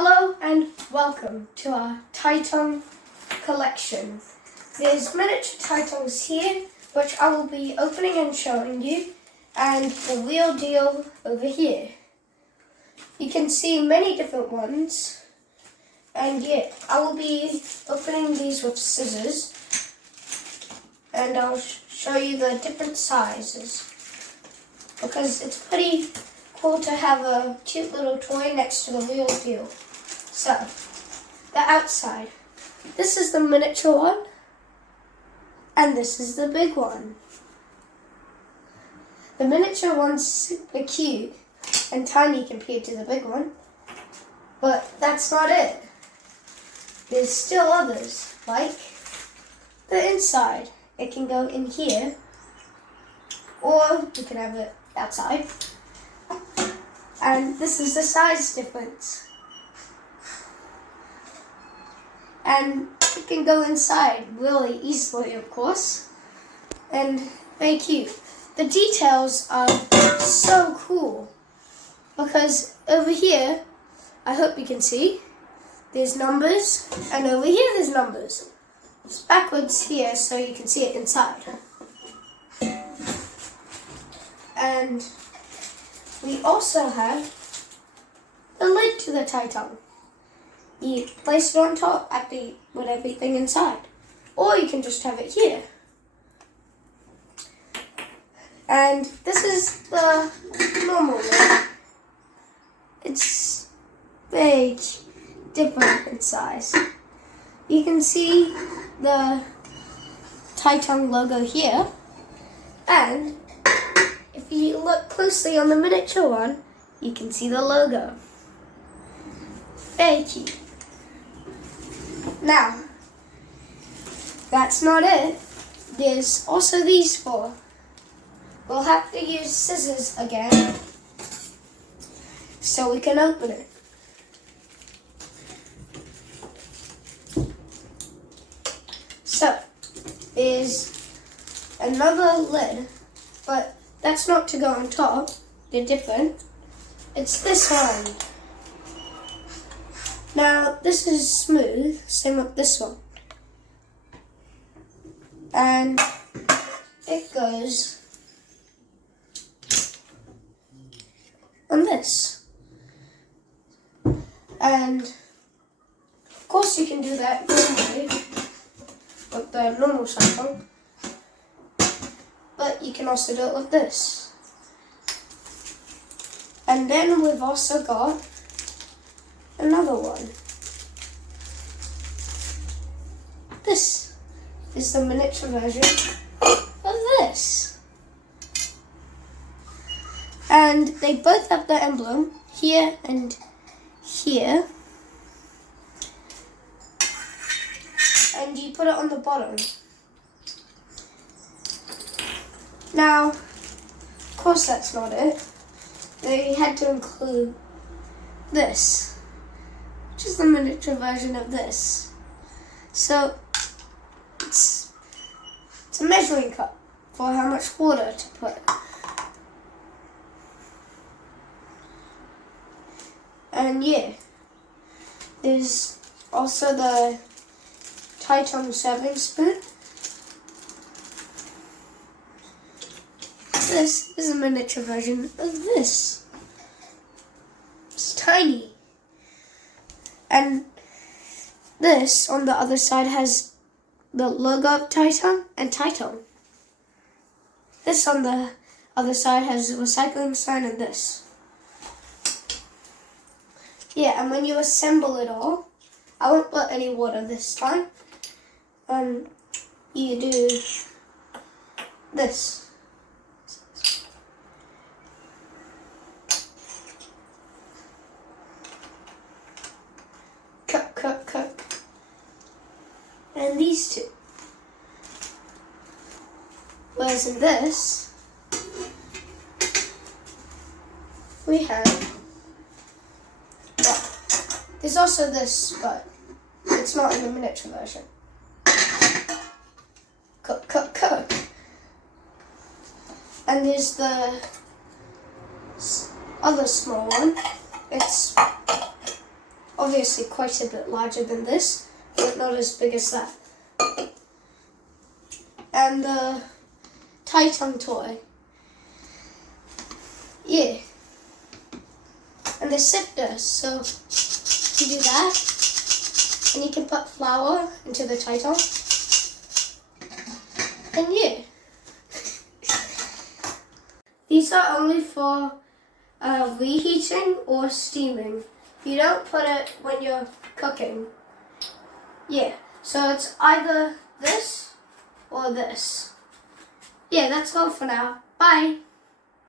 Hello and welcome to our Tatung collection. There's miniature Tatungs here, which I will be opening and showing you, and the real deal over here. You can see many different ones, and yeah, I will be opening these with scissors, and I'll show you the different sizes, because it's pretty cool to have a cute little toy next to the real deal. So, the outside. This is the miniature one, and this is the big one. The miniature one's super cute and tiny compared to the big one, but that's not it. There's still others, like the inside. It can go in here, or you can have it outside. And this is the size difference. And it can go inside really easily, of course. And very cute. The details are so cool. Because over here, I hope you can see, there's numbers. And over here, there's numbers. It's backwards here so you can see it inside. And we also have the lid to the Tatung. You place it on top with everything inside. Or you can just have it here. And this is the normal lid. It's big, different in size. You can see the Tatung logo here. And if you look closely on the miniature one, you can see the logo. Very cute. Now, that's not it. There's also these four. We'll have to use scissors again so we can open it. So, there's another lid, but that's not to go on top. They're different. It's this one. Now, this is smooth, same with this one. And it goes on this. And, of course, you can do that normally with the normal Tatung. But you can also do it with this. And then we've also got another one. This is the miniature version of this. And they both have the emblem here and here. And you put it on the bottom. Now, of course that's not it. They had to include this, which is the miniature version of this. So, it's a measuring cup for how much water to put. And yeah, there's also the Tatung serving spoon. This is a miniature version of this. It's tiny. And this, on the other side, has the logo of Tatung and Tatung. This on the other side has a recycling sign and this. Yeah, and when you assemble it all, I won't put any water this time. You do this. Cut. And these two. Whereas in this, we have, well, there's also this, but it's not in the miniature version. Cut. And there's the other small one. It's obviously quite a bit larger than this, but not as big as that. And the Tatung toy. Yeah. And the sifter, so you do that, and you can put flour into the Tatung. And yeah. These are only for reheating or steaming. You don't put it when you're cooking. Yeah, so it's either this or this. Yeah, that's all for now. Bye.